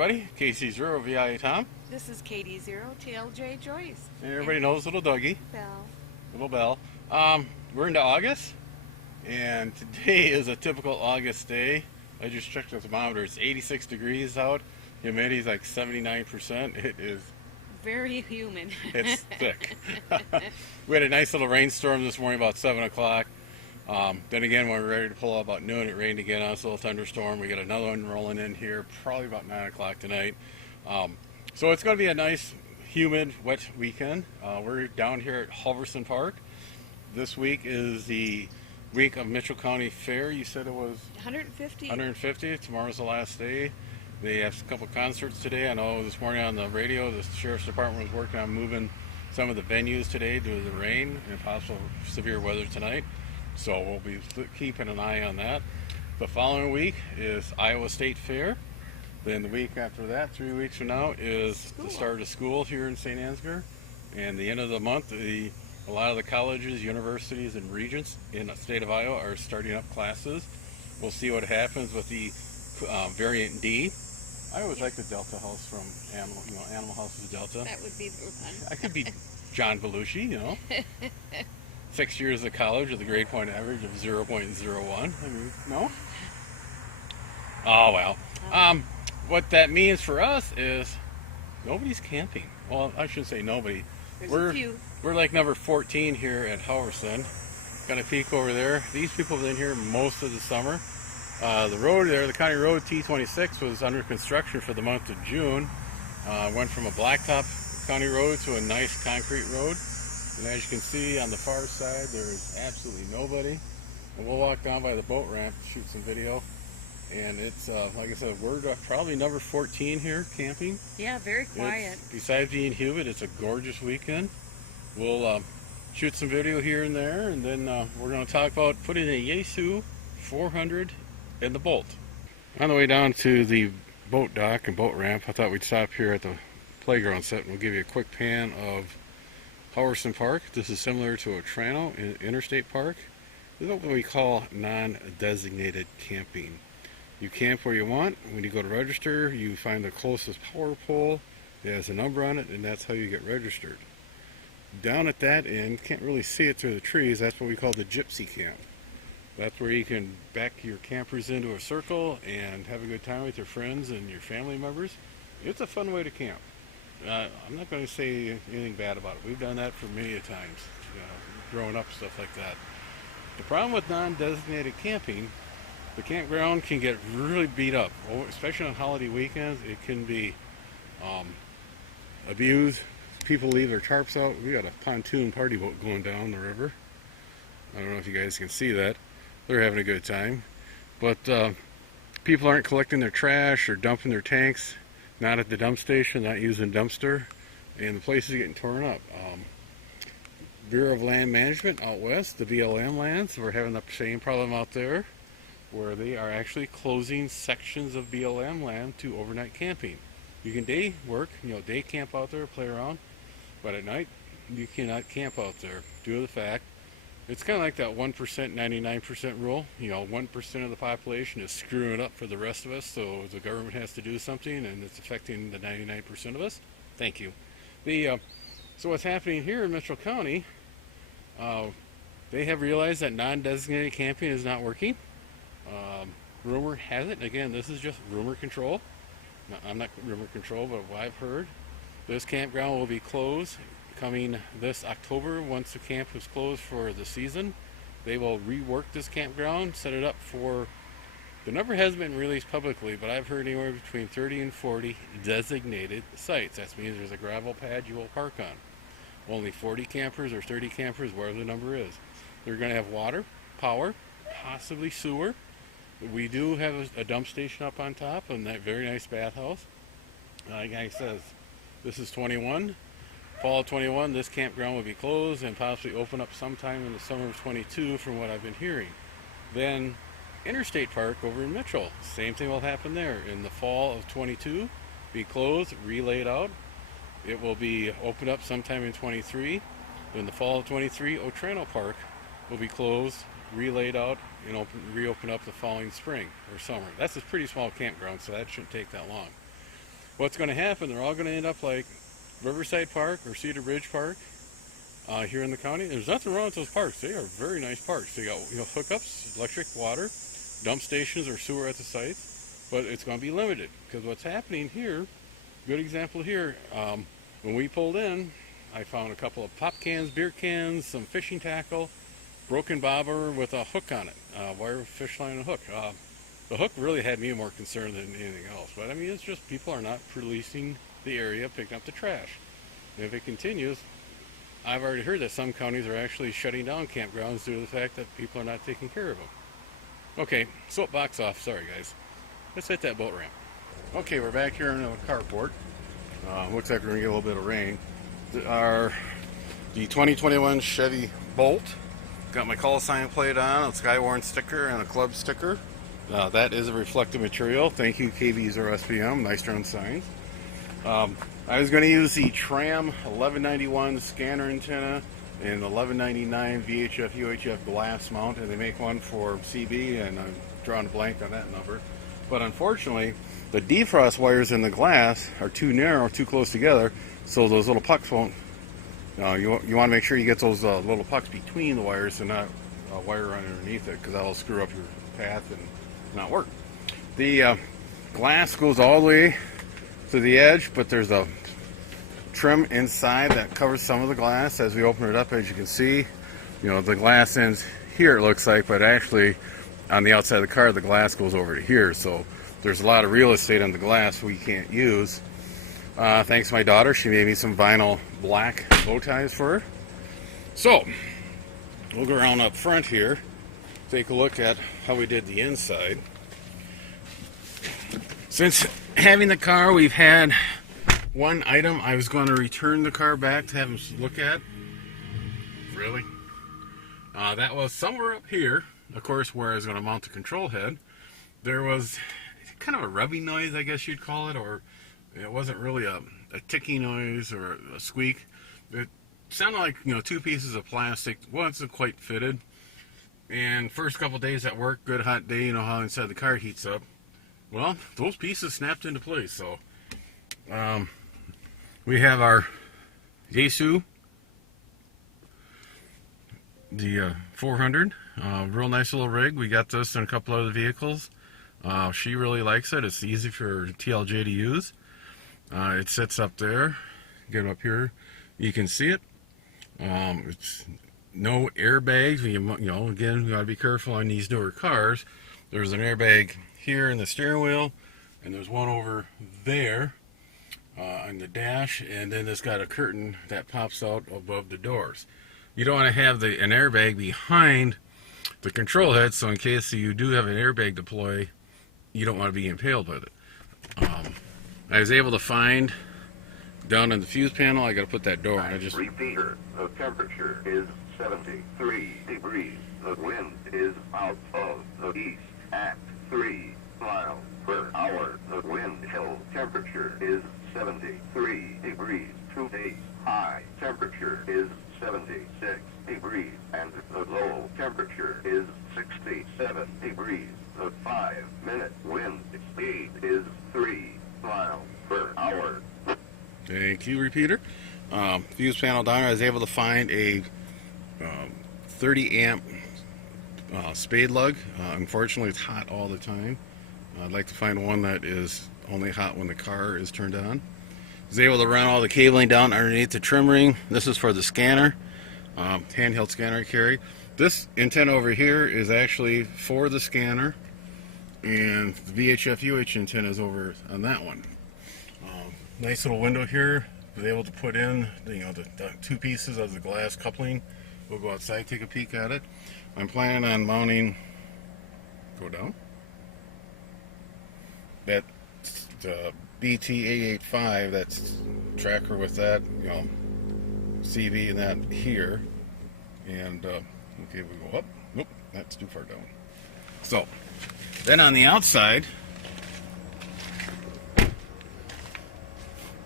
everybody. KC0VIA Tom. This is KD0 TLJ Joyce. And everybody knows little Dougie. Bell. Little Bell. We're into August, and today is a typical August day. I just checked the thermometer. It's 86 degrees out. Humidity's like 79%. It is very humid. It's thick. We had a nice little rainstorm this morning about 7 o'clock. Then again, when we were ready to pull out about noon, it rained again on us, a little thunderstorm. We got another one rolling in here probably about 9 o'clock tonight. So it's going to be a nice, humid, wet weekend. We're down here at Halverson Park. This week is the week of Mitchell County Fair. You said it was 150. 150. Tomorrow's the last day. They have a couple concerts today. I know this morning on the radio, the Sheriff's Department was working on moving some of the venues today due to the rain and possible severe weather tonight. So we'll be keeping an eye on that. The following week is Iowa State Fair. Then the week after that, 3 weeks from now, is the start of school here in St. Ansgar. And the end of the month, a lot of the colleges, universities, and regents in the state of Iowa are starting up classes. We'll see what happens with the variant D. I always like the Delta House from Animal House is Delta. That would be the one. I could be John Belushi, 6 years of college with a grade point average of 0.01. I mean, no? Oh, well. What that means for us is nobody's camping. Well, I shouldn't say nobody. There's a few. We're like number 14 here at Halverson. Got a peek over there. These people have been here most of the summer. The road there, the county road T26, was under construction for the month of June. Went from a blacktop county road to a nice concrete road. And as you can see on the far side, there is absolutely nobody. And we'll walk down by the boat ramp to shoot some video. And it's, like I said, we're probably number 14 here camping. Yeah, very quiet. Besides being humid, it's a gorgeous weekend. We'll shoot some video here and there, and then we're going to talk about putting a Yaesu 400 in the bolt. On the way down to the boat dock and boat ramp, I thought we'd stop here at the playground set and we'll give you a quick pan of Halverson Park. This is similar to Otranto in Interstate Park. This is what we call non-designated camping. You camp where you want. When you go to register, you find the closest power pole. It has a number on it, and that's how you get registered. Down at that end, can't really see it through the trees, that's what we call the gypsy camp. That's where you can back your campers into a circle and have a good time with your friends and your family members. It's a fun way to camp. I'm not going to say anything bad about it. We've done that for many times, growing up, stuff like that. The problem with non-designated camping, the campground can get really beat up, especially on holiday weekends. It can be abused. People leave their tarps out. We got a pontoon party boat going down the river. I don't know if you guys can see that. They're having a good time. But people aren't collecting their trash or dumping their tanks, not at the dump station, not using dumpster, and the place is getting torn up. Bureau of Land Management out west, the BLM lands, we're having the same problem out there, where they are actually closing sections of BLM land to overnight camping. You can day work, day camp out there, play around, but at night you cannot camp out there due to the fact it's kind of like that 1%, 99% rule. 1% of the population is screwing it up for the rest of us, so the government has to do something, and it's affecting the 99% of us. Thank you. So what's happening here in Mitchell County, they have realized that non-designated camping is not working. Rumor has it, again, this is just rumor control. I'm not rumor control, but what I've heard, this campground will be closed coming this October. Once the camp is closed for the season, they will rework this campground, set it up for, the number hasn't been released publicly, but I've heard anywhere between 30 and 40 designated sites. That means there's a gravel pad you will park on. Only 40 campers or 30 campers, whatever the number is. They're going to have water, power, possibly sewer. We do have a dump station up on top and that very nice bathhouse. Like I says, this is 21. Fall of 21, this campground will be closed and possibly open up sometime in the summer of 22 from what I've been hearing. Then Interstate Park over in Mitchell, same thing will happen there. In the fall of 22, be closed, relayed out. It will be opened up sometime in 23. In the fall of 23, Otranto Park will be closed, relayed out, and reopen up the following spring or summer. That's a pretty small campground, so that shouldn't take that long. what's going to happen, they're all going to end up like Riverside Park or Cedar Bridge Park here in the county. There's nothing wrong with those parks. They are very nice parks. They got hookups, electric, water, dump stations or sewer at the sites, but it's going to be limited because what's happening here, good example here, when we pulled in, I found a couple of pop cans, beer cans, some fishing tackle, broken bobber with a hook on it, wire fish line and hook. The hook really had me more concerned than anything else, but I mean, it's just people are not policing the area, picking up the trash. And if it continues, I've already heard that some counties are actually shutting down campgrounds due to the fact that people are not taking care of them. Okay, soapbox off. Sorry, guys. Let's hit that boat ramp. Okay, we're back here in the carport. Looks like we're going to get a little bit of rain. The 2021 Chevy Bolt. Got my call sign plate on, a Skywarn sticker, and a club sticker. That is a reflective material. Thank you, KV0SPM. Nice round signs. I was going to use the Tram 1191 scanner antenna and 1199 VHF UHF glass mount, and they make one for CB, and I'm drawing a blank on that number. But unfortunately, the defrost wires in the glass are too narrow, too close together, so those little pucks won't. You want to make sure you get those little pucks between the wires and not wire run underneath it, because that'll screw up your path and not work. The glass goes all the way to the edge, but there's a trim inside that covers some of the glass. As we open it up, as you can see, the glass ends here, it looks like, but actually on the outside of the car, the glass goes over to here, so there's a lot of real estate on the glass we can't use. Thanks to my daughter, she made me some vinyl black bow ties for her. So we'll go around up front here, take a look at how we did the inside. Since having the car, we've had one item I was going to return the car back to have them look at. Really? That was somewhere up here, of course, where I was going to mount the control head. There was kind of a rubbing noise, I guess you'd call it, or it wasn't really a ticking noise or a squeak. It sounded like, two pieces of plastic wasn't quite fitted. And first couple days at work, good hot day, you know how inside the car heats up. Well, those pieces snapped into place. So we have our Yaesu, the 400, real nice little rig. We got this in a couple other vehicles. She really likes it. It's easy for TLJ to use. It sits up there. Get up here, you can see it. It's no airbags. Again, we gotta be careful on these newer cars. There's an airbag here in the steering wheel, and there's one over there on the dash, and then it's got a curtain that pops out above the doors. You don't want to have an airbag behind the control head, so in case you do have an airbag deploy, you don't want to be impaled with it. I was able to find down in the fuse panel, I got to put that door on. Repeater, the temperature is 73 degrees. The wind is out of the east at 3 miles per hour. The wind hill temperature is 73 degrees. Today's high temperature is 76 degrees, and the low temperature is 67 degrees. The 5-minute wind speed is 3 miles per hour. Thank you, repeater. Fuse panel down, I was able to find a 30 amp spade lug. Unfortunately, it's hot all the time. I'd like to find one that is only hot when the car is turned on. I was able to run all the cabling down underneath the trim ring. This is for the scanner, handheld scanner I carry. This antenna over here is actually for the scanner, and the VHF UH antenna is over on that one. Nice little window here. Was able to put in the two pieces of the glass coupling. We'll go outside, take a peek at it. I'm planning on mounting, go down, that BT885, that's tracker with that, CV and that here. And okay, we go up. Nope, that's too far down. So then on the outside,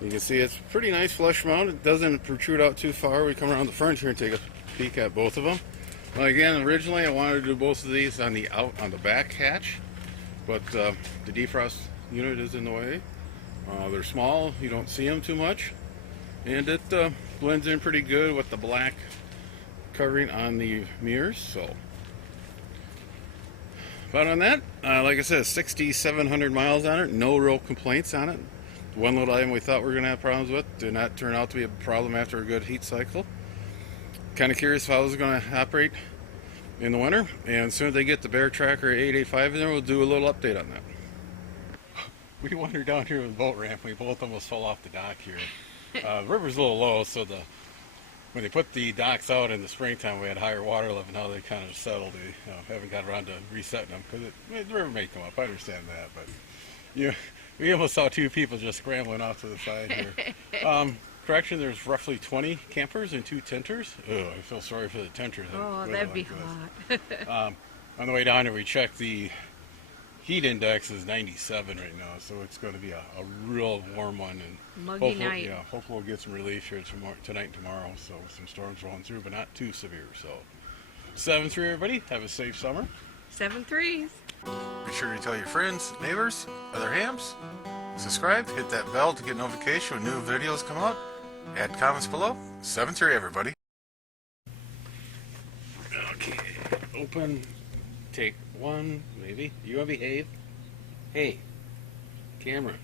you can see it's pretty nice flush mount. It doesn't protrude out too far. We come around the front here and take a peek at both of them. Well, again, originally I wanted to do both of these on the back hatch, but the defrost unit is in the way. They're small, you don't see them too much, and it blends in pretty good with the black covering on the mirrors. So, but on that, like I said, 6,700 miles on it, no real complaints on it. One little item we thought we were going to have problems with did not turn out to be a problem after a good heat cycle. Kind of curious how it was going to operate in the winter, and as soon as they get the Bear Tracker 885 in there, we'll do a little update on that. We wandered down here with the boat ramp, we both almost fell off the dock here. The river's a little low, so when they put the docks out in the springtime, we had higher water level. Now they kind of settled. We haven't got around to resetting them because the river may come up. I understand that, but we almost saw two people just scrambling off to the side here. Correction, there's roughly 20 campers and 2 tenters. Oh, I feel sorry for the tenters. Oh, that'd be hot. On the way down here, we checked the heat index is 97 right now, so it's going to be a real warm one. And Muggy night. Yeah, hopefully we'll get some relief here tonight and tomorrow. So some storms rolling through, but not too severe. So 7-3, everybody. Have a safe summer. 7 3s. Be sure to tell your friends, neighbors, other hams. Subscribe, hit that bell to get notification when new videos come out. Add comments below. 7-3, everybody. Okay, open. Take 1, maybe. You want to behave? Hey, camera.